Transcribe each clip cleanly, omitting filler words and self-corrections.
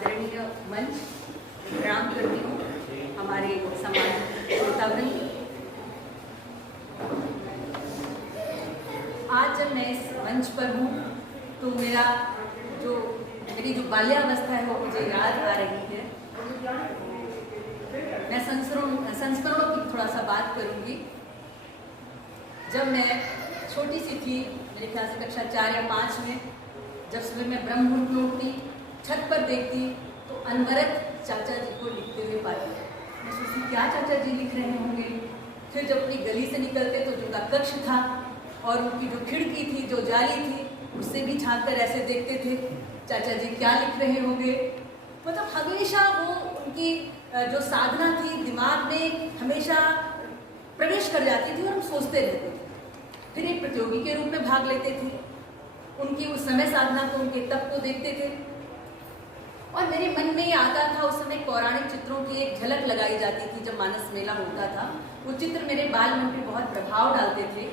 आदरणीय मंच, प्रणाम करती हूँ हमारे समाज श्रोतावृंद। आज जब मैं इस मंच पर हूँ तो मेरी जो बाल्यावस्था है वो मुझे याद आ रही है। मैं संस्करणों की थोड़ा सा बात करूँगी। जब मैं छोटी सी थी, मेरे ख्याल से कक्षा 4 या 5 में, जब सुबह मैं ब्रह्म मुहूर्त में उठती, छत पर देखती तो अनवरत चाचा जी को लिखते हुए पाती। मैं सोचती क्या चाचा जी लिख रहे होंगे। फिर जब अपनी गली से निकलते तो उनका कक्ष था और उनकी जो खिड़की थी, जो जाली थी, उससे भी झाँक कर ऐसे देखते थे चाचा जी क्या लिख रहे होंगे। मतलब हमेशा वो उनकी जो साधना थी दिमाग में हमेशा प्रवेश कर जाती थी और हम सोचते रहते थे। फिर एक प्रतियोगी के रूप में भाग लेते थे, उनकी उस समय साधना को, उनके तप को देखते थे और मेरे मन में ये आता था। उस समय पौराणिक चित्रों की एक झलक लगाई जाती थी जब मानस मेला होता था। वो चित्र मेरे बाल मन पे बहुत प्रभाव डालते थे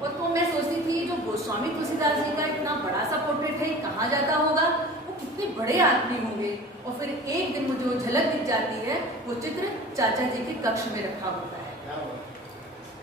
और तो मैं सोचती थी जो गोस्वामी तुलसीदास जी का इतना बड़ा सा पोर्ट्रेट है, कहाँ जाता होगा, वो कितने बड़े आदमी होंगे। और फिर एक दिन मुझे वो झलक दिख जाती है, वो चित्र चाचा जी के कक्ष में रखा होता है।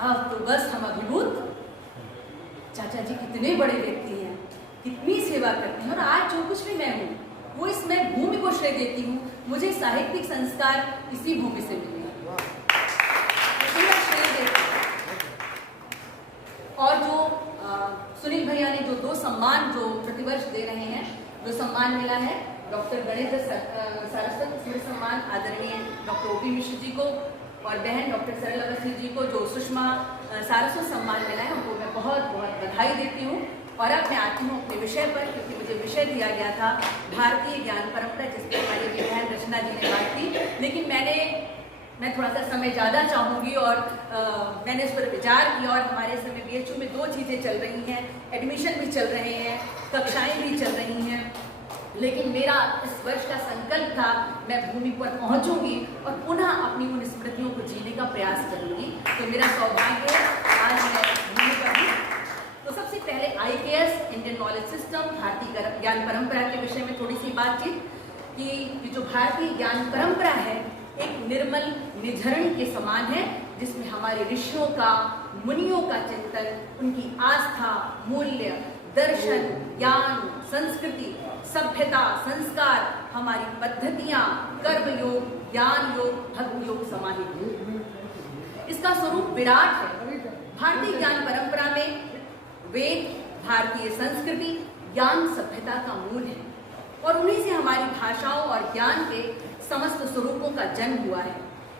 अब तो बस हम अभिभूत, चाचा जी कितने बड़े व्यक्ति हैं, कितनी सेवा करती हैं और आज जो कुछ भी मैं हूँ वो इस मैं भूमि को श्रेय देती हूँ। मुझे साहित्यिक संस्कार इसी भूमि से मिले हैं, मैं श्रेय देती हूँ। और जो सुनील भैया ने जो 2 सम्मान जो प्रतिवर्ष दे रहे हैं, जो सम्मान मिला है डॉक्टर गणेश सारस्वत स्मृति सम्मान आदरणीय डॉक्टर ओपी मिश्र जी को और बहन डॉक्टर सरल अवस्थी जी को जो सुषमा सारस्वत सम्मान मिला है, उनको मैं बहुत बहुत बधाई देती हूँ। और अब मैं आती हूँ अपने विषय पर, क्योंकि मुझे विषय दिया गया था भारतीय ज्ञान परंपरा, जिसपे हमारी बहन रचना जी ने बात की। लेकिन मैं थोड़ा सा समय ज़्यादा चाहूँगी और मैंने इस पर विचार किया। और हमारे समय BHU में 2 चीज़ें चल रही हैं, एडमिशन भी चल रहे हैं, कक्षाएँ भी चल रही हैं। लेकिन मेरा इस वर्ष का संकल्प था मैं भूमि पर पहुंचूंगी और पुनः अपनी उन स्मृतियों को जीने का प्रयास करूंगी। तो मेरा सौभाग्य है आज मैं भूमि पर हूँ। तो सबसे पहले IKS इंडियन नॉलेज सिस्टम, भारतीय ज्ञान परंपरा के विषय में थोड़ी सी बातचीत कि ये जो भारतीय ज्ञान परंपरा है एक निर्मल निझरण के समान है, जिसमें हमारे ऋषियों का, मुनियों का चिंतन, उनकी आस्था, मूल्य, दर्शन, ज्ञान, संस्कृति, सभ्यता, संस्कार, हमारी पद्धतियां, कर्म योग, ज्ञान योग, भक्ति योग समाहित है। इसका स्वरूप विराट है। भारतीय ज्ञान परंपरा में वेद, भारतीय संस्कृति, ज्ञान, सभ्यता का मूल है और उन्हीं से हमारी भाषाओं और ज्ञान के समस्त स्वरूपों का जन्म हुआ है।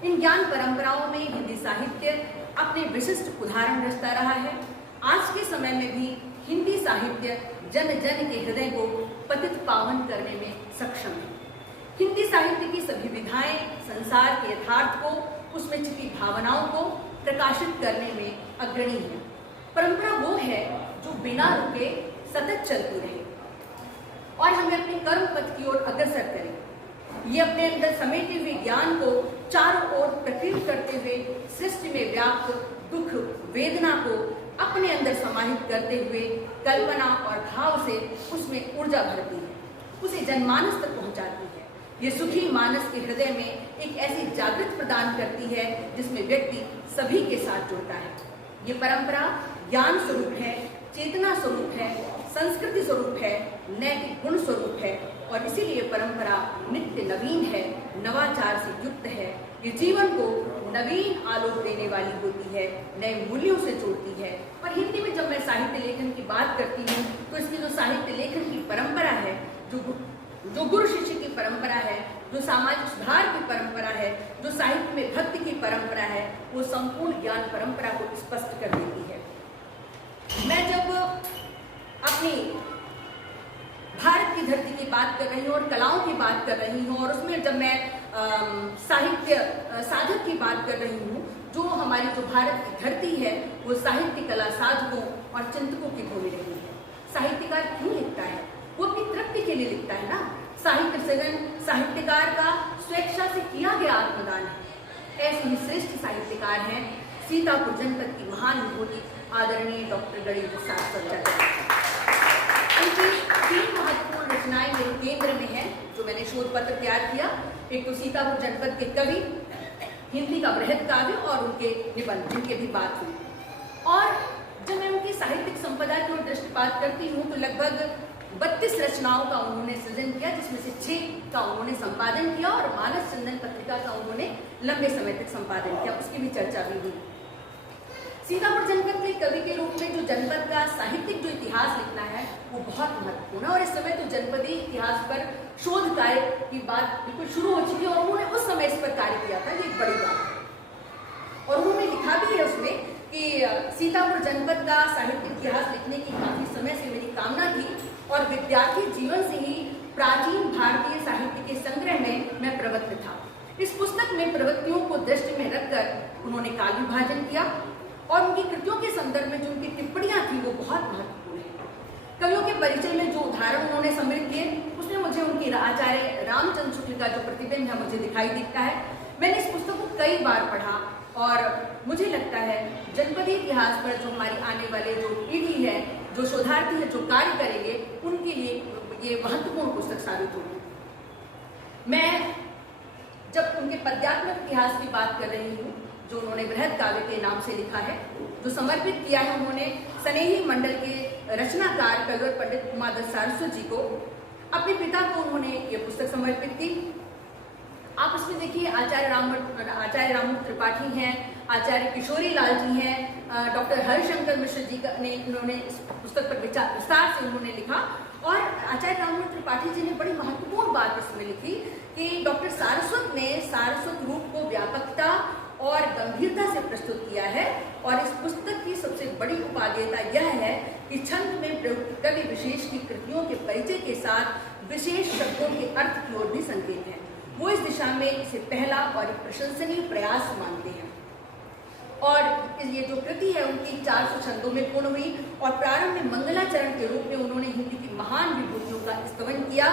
इन ज्ञान परंपराओं में हिंदी साहित्य अपने विशिष्ट उदाहरण रचता रहा है। आज के समय में भी हिंदी साहित्य जन जन के हृदय को पतित पावन करने में सक्षम है। हिंदी साहित्य की सभी विधाएं संसार के यथार्थ को, उसमें छिपी भावनाओं को प्रकाशित करने में अग्रणी है। परंपरा वो है जो बिना रुके सतत चलती रहे और हमें अपने कर्म पथ की ओर अग्रसर करे। ये अपने अंदर समेटे हुए ज्ञान को चारों ओर प्रकीर्त करते हुए सृष्टि में व्याप्त दुख, वेदना को अपने अंदर समाहित करते हुए कल्पना और भाव से उसमें ऊर्जा भरती है, उसे जनमानस तक पहुंचाती है। ये सुखी मानस के हृदय में एक ऐसी जागृत प्रदान करती है जिसमें व्यक्ति सभी के साथ जुड़ता है। ये परंपरा ज्ञान स्वरूप है, चेतना स्वरूप है, संस्कृति स्वरूप है, नैतिक गुण स्वरूप है और इसीलिए परंपरा नित्य नवीन है, नवाचार से युक्त है। ये जीवन को नवीन आलोक देने वाली होती है, नए मूल्यों से जोड़ती है। और हिंदी में जब मैं साहित्य लेखन की बात करती हूँ तो इसकी जो साहित्य लेखन की परंपरा है, जो गुरु शिष्य की परंपरा है, जो सामाजिक सुधार की परंपरा है, जो साहित्य में भक्ति की परंपरा है, वो संपूर्ण ज्ञान परंपरा को स्पष्ट कर देती है। मैं जब अपनी भारत की धरती की बात कर रही हूँ और कलाओं की बात कर रही हूँ और उसमें जब मैं साहित्य साधक की बात कर रही हूँ, जो हमारी जो भारत की धरती है वो साहित्य कला साधकों और चिंतकों की भूमि रही है। साहित्यकार क्यों लिखता है? वो अपनी तृप्ति के लिए लिखता है ना। साहित्य सृजन साहित्यकार का स्वेच्छा से किया गया आत्मदान है। ऐसे ही श्रेष्ठ साहित्यकार हैं सीतापुर जनपद की महान विभूति आदरणीय डॉक्टर गणेश सारस्वत। उनकी 3 महत्वपूर्ण रचनाएं मेरे केंद्र में हैं, जो मैंने शोध पत्र तैयार किया। एक तो सीतापुर जनपद के कवि, हिंदी का बृहद काव्य और उनके निबंध, जिनके भी बात हुई। और जब मैं उनकी साहित्यिक संपदा की ओर दृष्टिपात करती हूँ तो लगभग 32 रचनाओं का उन्होंने सृजन किया, जिसमें से 6 का उन्होंने संपादन किया और मानस चंदन पत्रिका का उन्होंने लंबे समय तक संपादन किया, उसकी भी चर्चा भी हुई। सीतापुर जनपद के कवि के रूप में जो जनपद का साहित्यिक जो इतिहास लिखना है वो बहुत महत्वपूर्ण है, और इस समय तो जनपदीय इतिहास पर शोध कार्य की बात बिल्कुल शुरू हो चुकी है और उन्होंने उस समय इस पर कार्य किया था, ये एक बड़ी बात है। और उन्होंने लिखा भी है उसमें कि सीतापुर जनपद का साहित्यिक इतिहास लिखने की काफी समय से मेरी कामना थी और विद्यार्थी जीवन से ही प्राचीन भारतीय साहित्य के संग्रह में मैं प्रवृत्त था। इस पुस्तक में प्रवृत्तियों को दृष्टि में रखकर उन्होंने काल विभाजन किया और उनकी कृतियों के संदर्भ में जो उनकी टिप्पणियां थी वो बहुत महत्वपूर्ण है। कवियों के परिचय में जो उदाहरण उन्होंने सम्मिलित किए उसमें मुझे उनकी आचार्य रामचंद्र शुक्ल का जो प्रतिबिंब है मुझे दिखाई दिखता है। मैंने इस पुस्तक को कई बार पढ़ा और मुझे लगता है जनपदीय इतिहास पर जो हमारी आने वाले जो पीढ़ी है, जो शोधार्थी है, जो कार्य करेंगे, उनके लिए ये महत्वपूर्ण पुस्तक साबित होगी। मैं जब उनके पद्यात्मक इतिहास की बात कर रही हूँ, जो उन्होंने बृहद काव्य के नाम से लिखा है, जो समर्पित किया है उन्होंने स्नेही मंडल के रचनाकार कविवर पंडित उमादत्त सारस्वत जी को, अपने पिता को उन्होंने ये पुस्तक समर्पित की। आप इसमें देखिए आचार्य राममूर्ति त्रिपाठी हैं, आचार्य किशोरी लाल जी हैं, डॉक्टर हरिशंकर मिश्र जी ने उन्होंने इस पुस्तक पर विस्तार से उन्होंने लिखा। और आचार्य राममूर्ति त्रिपाठी जी ने बड़ी महत्वपूर्ण बात इसमें लिखी कि डॉक्टर सारस्वत ने सारस्वत रूप को व्यापकता और गंभीरता से प्रस्तुत किया है और इस पुस्तक की सबसे बड़ी उपादेयता यह है कि छंद में प्रयुक्त कवि विशेष की कृतियों के परिचय के साथ विशेष शब्दों के अर्थ की ओर भी संकेत है। वो इस दिशा में इसे पहला और एक प्रशंसनीय प्रयास मानते हैं। और ये जो कृति है उनकी 400 छंदों में पूर्ण हुई और प्रारंभ में मंगलाचरण के रूप में उन्होंने हिंदी की महान विभूतियों का स्तवन किया।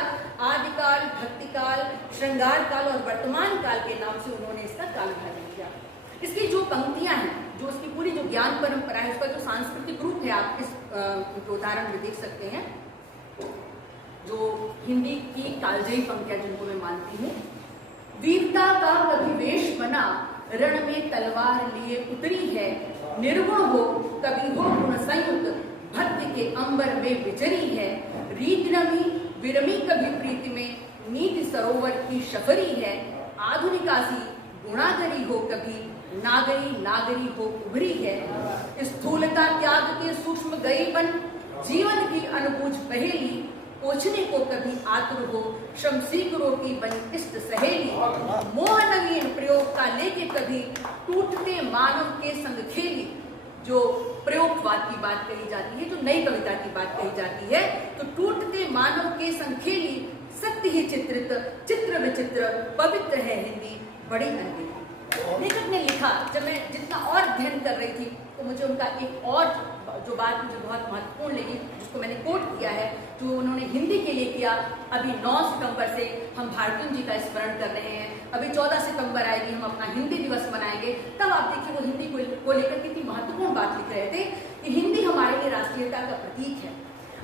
आदिकाल, भक्तिकाल, श्रृंगार काल और वर्तमान काल के नाम से उन्होंने इसका काल विभाजन किया। इसकी जो पंक्तियां हैं, जो उसकी पूरी जो ज्ञान परंपरा है, उसका जो सांस्कृतिक रूप है, आप इस उदाहरण में देख सकते हैं। जो हिंदी की कालजयी पंक्तियां जिनको मैं मानती हूँ, वीरता का कभी वेश बना, रण में तलवार लिए उतरी है, निर्गुण हो कभी हो गुण संयुक्त, भक्ति के अंबर में विचरी है, रीत नमी विरमी कभी प्रीति में, नीति सरोवर की शफरी है, आधुनिकासी गुणागरी हो कभी, नागरी हो उभरी है, स्थूलता त्याग के सूक्ष्म गईपन, जीवन की अनुभूज पहेली, पोछने को कभी आतुर हो, शमसीकरों की बनी इष्ट सहेली, मोह नवीन प्रयोग का लेके कभी, टूटते मानव के संग खेली। जो प्रयोगवाद की बात कही जाती है, जो नई कविता की बात कही जाती है, तो टूटते मानव के संग खेली, सत्य ही चित्रित, चित्र विचित्र, पवित्र है हिंदी, बड़ी अनगिनती। लेखक ने लिखा, जब मैं जितना और अध्ययन कर रही थी तो मुझे उनका एक और जो बात मुझे बहुत महत्वपूर्ण लगी, जिसको मैंने कोट किया है, जो उन्होंने हिंदी के लिए किया। अभी 9 सितंबर से हम भारतीय जी का स्मरण कर रहे हैं, अभी 14 सितंबर आएगी, हम अपना हिंदी दिवस मनाएंगे। तब आप देखिए वो हिंदी को लेकर कितनी महत्वपूर्ण बात लिख रहे थे कि हिंदी हमारे लिए राष्ट्रीयता का प्रतीक है,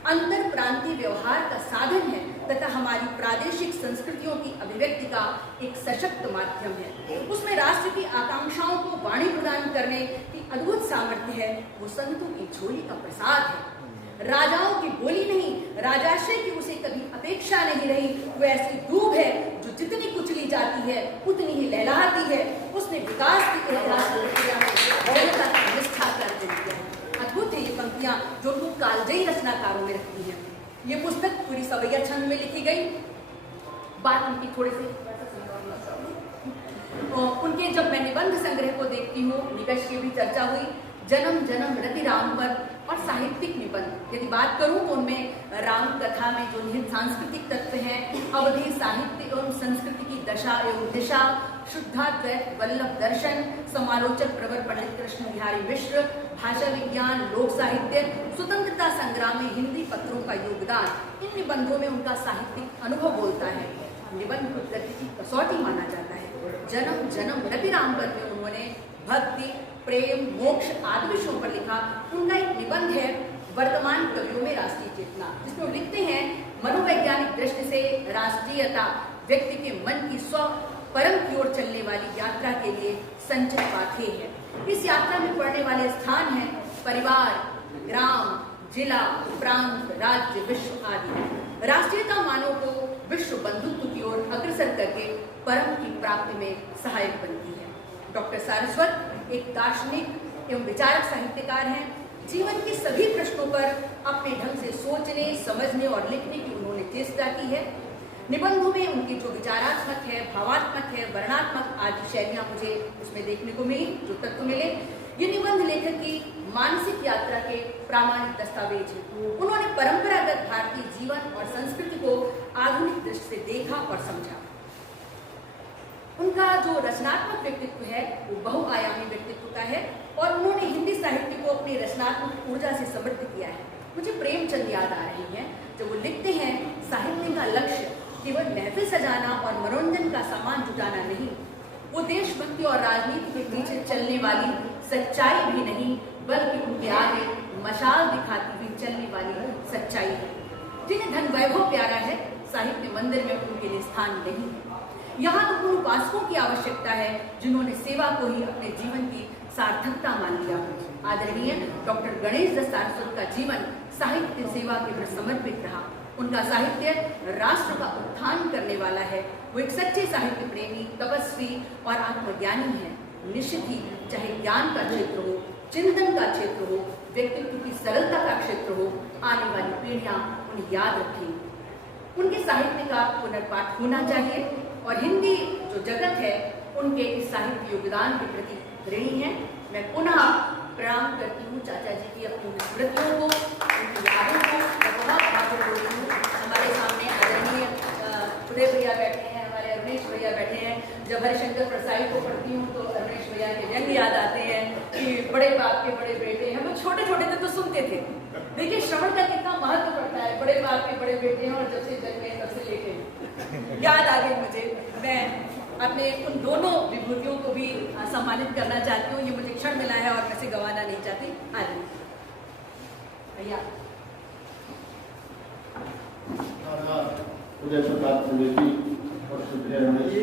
अंतर प्रांतीय व्यवहार का साधन है तथा हमारी प्रादेशिक संस्कृतियों की अभिव्यक्ति का एक सशक्त माध्यम है। उसमें राष्ट्र की आकांक्षाओं को वाणी प्रदान करने की अद्भुत सामर्थ्य है। वो संतों की झोली का प्रसाद है, राजाओं की बोली नहीं, राजाश्रय की उसे कभी अपेक्षा नहीं रही। वो ऐसी डूब है जो जितनी कुचली जाती है उतनी ही लहलाती है। उसने विकास की इतिहास प्रक्रिया में जनता का निष्ठा कर दिया है। अद्भुत है ये पंक्तियां जो उनको कालजयी रचनाकारों में रखती हैं। ये पुस्तक पूरी सवैया छंद में लिखी गई। बात उनकी थोड़ी सी उनके जब मैं निबंध संग्रह को देखती हूँ, निकष की भी चर्चा हुई, जन्म जन्म रति राम पर और साहित्यिक निबंध यदि बात करूं तो उनमें राम कथा में जो निहित सांस्कृतिक तत्व हैं, अवधि साहित्य एवं संस्कृति की दशा एवं दिशा, शुद्धाद्वैत वल्लभ दर्शन, समालोचक प्रवर पंडित कृष्ण बिहारी मिश्र, भाषा विज्ञान, लोक साहित्य, स्वतंत्रता संग्राम में हिंदी पत्रों का योगदान, इन निबंधों में उनका साहित्यिक अनुभव बोलता है। निबंध को गति की कसौटी माना जाता है। जन्म जन्म रति राम पर में उन्होंने भक्ति, प्रेम, मोक्ष आदि विषयों पर लिखा। उनका एक निबंध है वर्तमान कवियों में राष्ट्रीय चेतना, जिसमें लिखते हैं मनोवैज्ञानिक दृष्टि से राष्ट्रीयता व्यक्ति के मन की स्व परम की ओर चलने वाली यात्रा के लिए संचित पाथेय है। इस यात्रा में पड़ने वाले स्थान हैं परिवार, ग्राम, जिला, प्रांत, राज्य, विश्व आदि। राष्ट्रीयता मानव को विश्व बंधुत्व की ओर अग्रसर करके परम की प्राप्ति में सहायक बनती है। डॉक्टर सारस्वत एक दार्शनिक एवं विचारक साहित्यकार हैं। जीवन के सभी प्रश्नों पर अपने ढंग से सोचने, समझने और लिखने की उन्होंने चेष्टा की है। निबंधों में उनकी जो विचारात्मक है, भावात्मक है, वर्णनात्मक आदि शैलियां मुझे उसमें देखने को मिली, जो तत्व मिले। ये निबंध लेखक की मानसिक यात्रा के प्रामाणिक दस्तावेज हैं। उन्होंने परंपरागत भारतीय जीवन और संस्कृति को आधुनिक दृष्टि से देखा और समझा। उनका जो रचनात्मक व्यक्तित्व है वो बहुआयामी व्यक्तित्व का है और उन्होंने हिंदी साहित्य को अपनी रचनात्मक ऊर्जा से समृद्ध किया है। मुझे प्रेमचंद याद आ रही हैं जब वो लिखते हैं, साहित्य का लक्ष्य केवल महफिल सजाना और मनोरंजन का सामान जुटाना नहीं, वो देशभक्ति और राजनीति के पीछे चलने वाली सच्चाई भी नहीं, बल्कि उनके आगे मशाल दिखाती हुई चलने वाली सच्चाई है। जिन्हें धन वैभव प्यारा है, साहित्य मंदिर में उनके लिए स्थान नहीं है। यहाँ तो उन उपासकों की आवश्यकता है जिन्होंने सेवा को ही अपने जीवन की सार्थकता मान लिया हो। आदरणीय डॉक्टर गणेश दत्त सारस्वत का जीवन साहित्य सेवा के प्रति समर्पित रहा। उनका साहित्य राष्ट्र का उत्थान करने वाला है। वो एक सच्चे साहित्य प्रेमी, तपस्वी और आत्मज्ञानी है। निश्चित ही चाहे ज्ञान का क्षेत्र हो, चिंतन का क्षेत्र हो, व्यक्तित्व की सरलता का क्षेत्र हो, आने वाली पीढ़ियां उन्हें याद रखें। उनके साहित्य का पुनर्पाठ होना चाहिए और हिंदी जो जगत है उनके इस साहित्य योगदान के प्रति ऋणी है। मैं पुनः प्रणाम करती हूँ चाचा जी की अपनी स्मृतियों को, उनकी यादों को बहुत भावुक हो रही हूँ। हमारे सामने आदरणीय उदय भैया बैठे हैं, हमारे रमेश भैया बैठे हैं। जब हरिशंकर प्रसाई को पढ़ती हूँ तो रमेश भैया के व्यंग याद आते हैं कि बड़े बाप के बड़े बेटे। हम लोग छोटे छोटे थे तो सुनते थे। देखिए श्रवण का कितना महत्व पड़ता है। बड़े बाप के बड़े बेटे हैं और जब से जन्मे तब से लेके याद आ गई मुझे। मैं अपने उन दोनों विभूतियों को भी सम्मानित करना चाहती हूँ। ये मुझे क्षण मिला है और मैं इसे गंवाना नहीं चाहती। आदि भैया उदय प्रताप द्विवेदी और सुधीर रमेश